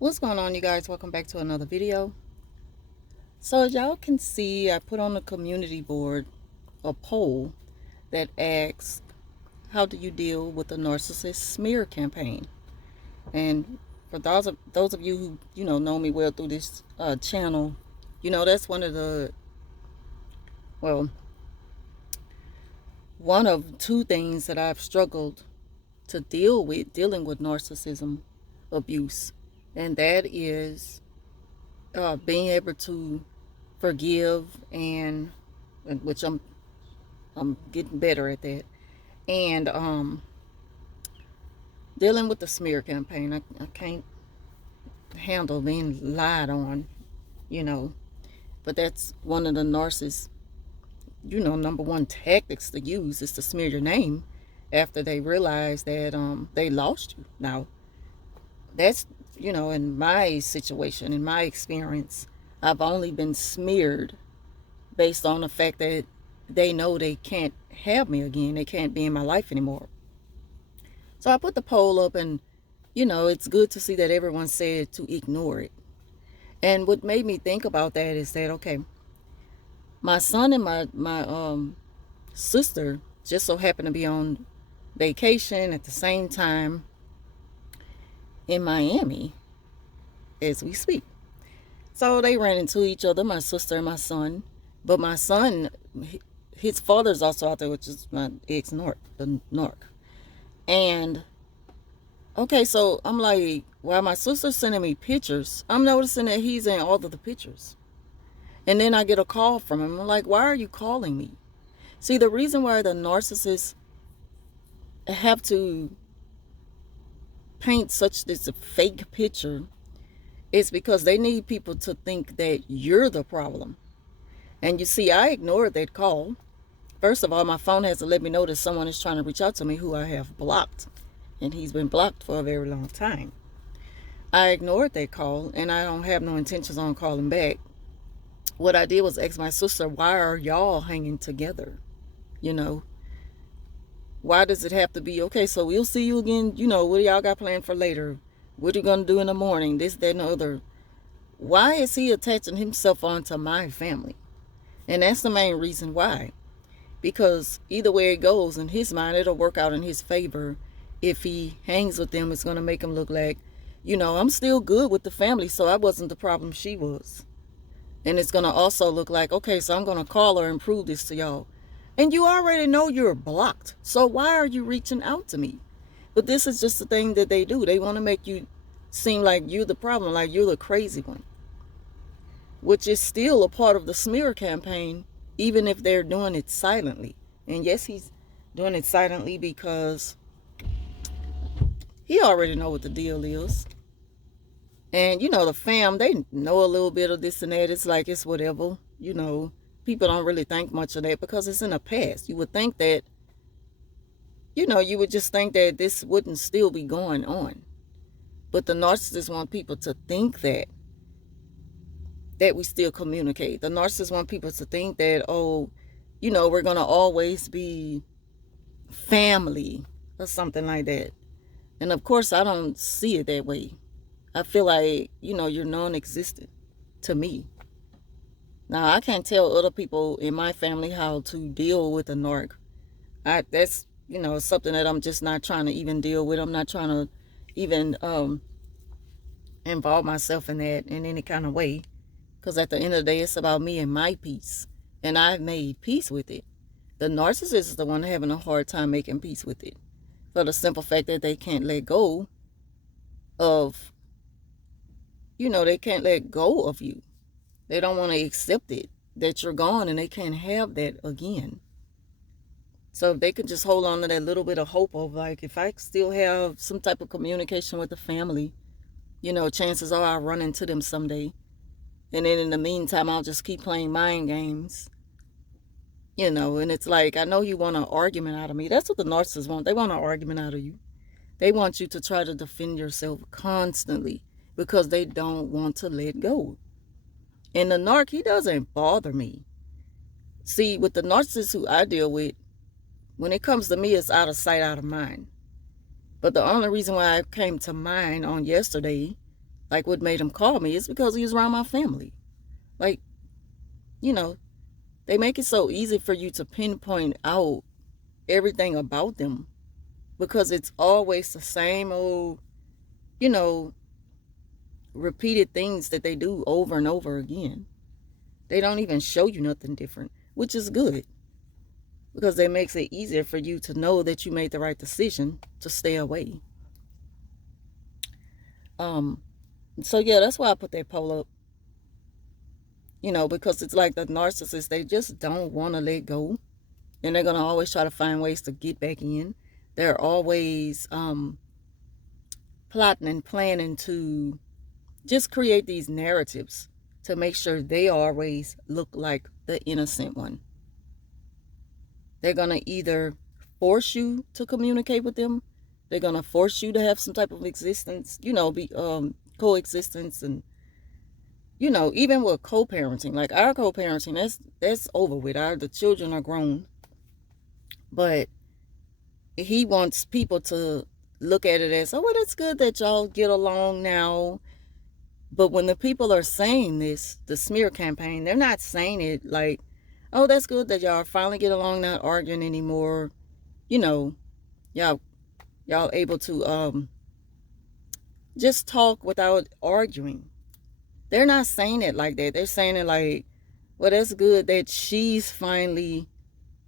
What's going on, you guys? Welcome back to another video. So as y'all can see, I put on the community board a poll that asks, how do you deal with the narcissist smear campaign? And for those of you who know me well through this channel, that's one of the one of two things that I've struggled to dealing with narcissism abuse, and that is being able to forgive, and which I'm getting better at that, and dealing with the smear campaign. I can't handle being lied on, you know, but that's one of the narcissists, number one tactics to use is to smear your name after they realize that they lost you. Now, that's, in my situation, in my experience, I've only been smeared based on the fact that they know they can't have me again. They can't be in my life anymore. So I put the poll up, and, it's good to see that everyone said to ignore it. And what made me think about that is that, okay, my son and my sister just so happened to be on vacation at the same time in Miami as we speak. So they ran into each other, my sister and my son. But my son, his father's also out there, which is my ex-narc, the narc. And, okay, so I'm like, while my sister's sending me pictures, I'm noticing that he's in all of the pictures. And then I get a call from him. I'm like, why are you calling me? See, the reason why the narcissists have to paint such this fake picture is because they need people to think that you're the problem. And you see, I ignored that call. First of all, my phone has to let me know that someone is trying to reach out to me who I have blocked. And he's been blocked for a very long time. I ignored that call, and I don't have no intentions on calling back. What I did was ask my sister, why are y'all hanging together? Why does it have to be, okay, so we'll see you again, what do y'all got planned for later? What are you going to do in the morning? This, that, and the other. Why is he attaching himself onto my family? And that's the main reason why. Because either way it goes, in his mind, it'll work out in his favor. If he hangs with them, it's going to make him look like, I'm still good with the family, so I wasn't the problem, she was. And it's going to also look like, okay, so I'm going to call her and prove this to y'all. And you already know you're blocked. So why are you reaching out to me? But this is just the thing that they do. They want to make you seem like you're the problem, like you're the crazy one. Which is still a part of the smear campaign, even if they're doing it silently. And yes, he's doing it silently because he already know what the deal is. And, the fam, they know a little bit of this and that. It's like, it's whatever, People don't really think much of that because it's in the past. You would think that, you would just think that this wouldn't still be going on. But the narcissists want people to think that we still communicate. The narcissists want people to think that, we're going to always be family or something like that. And of course, I don't see it that way. I feel like, you're non-existent to me. Now, I can't tell other people in my family how to deal with a narc. That's, something that I'm just not trying to even deal with. I'm not trying to even involve myself in that in any kind of way. Because at the end of the day, it's about me and my peace. And I've made peace with it. The narcissist is the one having a hard time making peace with it. For the simple fact that they can't let go of, they can't let go of you. They don't want to accept it, that you're gone, and they can't have that again. So if they could just hold on to that little bit of hope of, like, if I still have some type of communication with the family, chances are I'll run into them someday. And then in the meantime, I'll just keep playing mind games. And it's like, I know you want an argument out of me. That's what the narcissists want. They want an argument out of you. They want you to try to defend yourself constantly because they don't want to let go. And the narc, he doesn't bother me. See, with the narcissists who I deal with, when it comes to me, it's out of sight, out of mind. But the only reason why I came to mind on yesterday Like, what made him call me is because he was around my family. Like, you know, they make it so easy for you to pinpoint out everything about them because it's always the same old, you know, repeated things that they do over and over again. They don't even show you nothing different, which is good because it makes it easier for you to know that you made the right decision to stay away. So yeah, that's why I put that poll up. Because it's like the narcissists, they just don't want to let go, and they're gonna always try to find ways to get back in. They're always plotting and planning to just create these narratives to make sure they always look like the innocent one. They're gonna either force you to communicate with them. They're gonna force you to have some type of existence, be coexistence, and even with co-parenting, like our co-parenting, that's over with. The children are grown, but he wants people to look at it as, oh, well, it's good that y'all get along now. But when the people are saying this, the smear campaign, they're not saying it like, oh, that's good that y'all finally get along, not arguing anymore. Y'all able to just talk without arguing. They're not saying it like that. They're saying it like, well, that's good that she's finally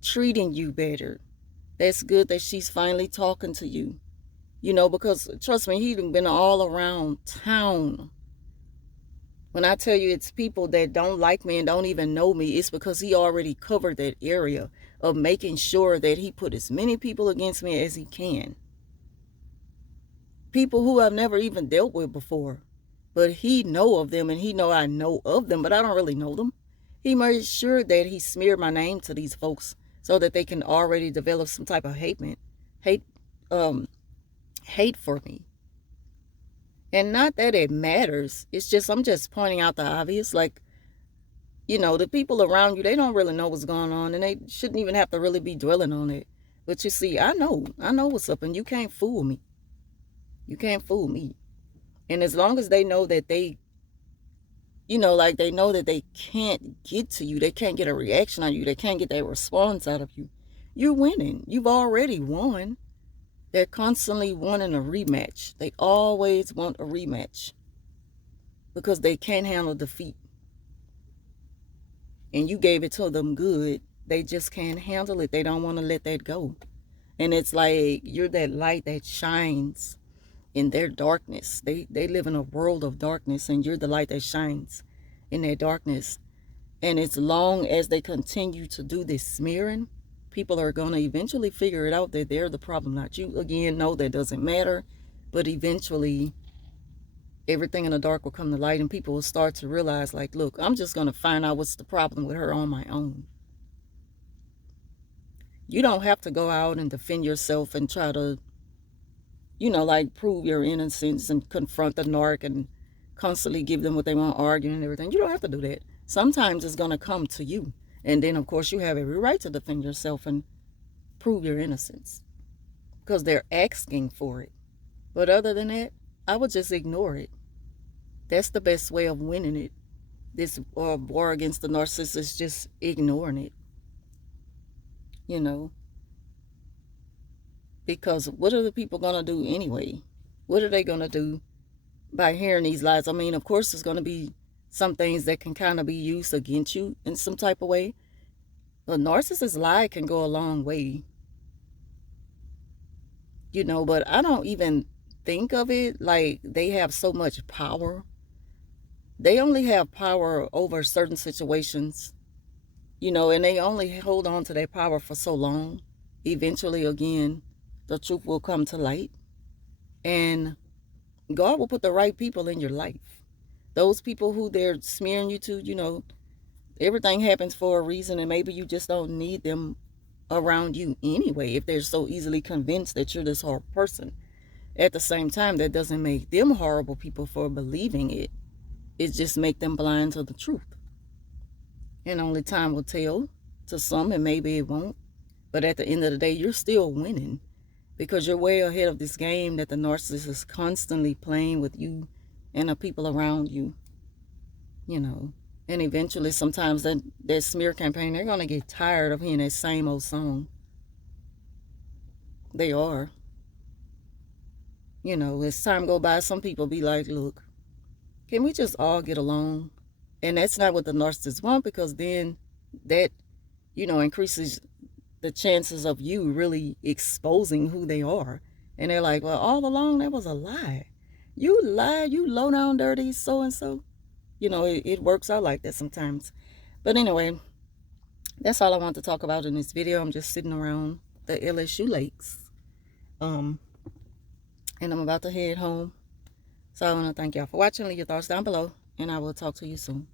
treating you better. That's good that she's finally talking to you. Because trust me, he's been all around town. When I tell you it's people that don't like me and don't even know me, it's because he already covered that area of making sure that he put as many people against me as he can. People who I've never even dealt with before. But he know of them, and he know I know of them, but I don't really know them. He made sure that he smeared my name to these folks so that they can already develop some type of hate for me. And not that it matters. It's just, I'm just pointing out the obvious. Like, the people around you, they don't really know what's going on, and they shouldn't even have to really be dwelling on it. But you see, I know what's up, and you can't fool me. You can't fool me. And as long as they know that they know that they can't get to you, they can't get a reaction on you, they can't get that response out of you, you're winning. You've already won. They're constantly wanting a rematch. They always want a rematch because they can't handle defeat. And you gave it to them good. They just can't handle it. They don't want to let that go. And it's like you're that light that shines in their darkness. They live in a world of darkness, and you're the light that shines in their darkness. And as long as they continue to do this smearing, people are going to eventually figure it out that they're the problem, not you. Again, no, that doesn't matter. But eventually, everything in the dark will come to light, and people will start to realize, like, look, I'm just going to find out what's the problem with her on my own. You don't have to go out and defend yourself and try to, prove your innocence and confront the narc and constantly give them what they want, arguing and everything. You don't have to do that. Sometimes it's going to come to you. And then, of course, you have every right to defend yourself and prove your innocence because they're asking for it. But other than that, I would just ignore it. That's the best way of winning it. This war against the narcissist is just ignoring it. Because what are the people going to do anyway? What are they going to do by hearing these lies? I mean, of course, there's going to be some things that can kind of be used against you in some type of way. A narcissist's lie can go a long way. But I don't even think of it like they have so much power. They only have power over certain situations, and they only hold on to their power for so long. Eventually, again, the truth will come to light, and God will put the right people in your life. Those people who they're smearing you to, everything happens for a reason, and maybe you just don't need them around you anyway if they're so easily convinced that you're this horrible person. At the same time, that doesn't make them horrible people for believing it. It just make them blind to the truth. And only time will tell. To some, and maybe it won't. But at the end of the day, you're still winning because you're way ahead of this game that the narcissist is constantly playing with you and the people around you, you know. And eventually, sometimes that smear campaign, they're going to get tired of hearing that same old song. They are. You know, as time go by, some people be like, look, can we just all get along? And that's not what the narcissists want, because then that, increases the chances of you really exposing who they are. And they're like, well, all along that was a lie. You lied, you low down dirty so and so. It works out like that sometimes. But anyway, that's all I want to talk about in this video. I'm just sitting around the LSU lakes. And I'm about to head home. So I want to thank y'all for watching. Leave your thoughts down below, and I will talk to you soon.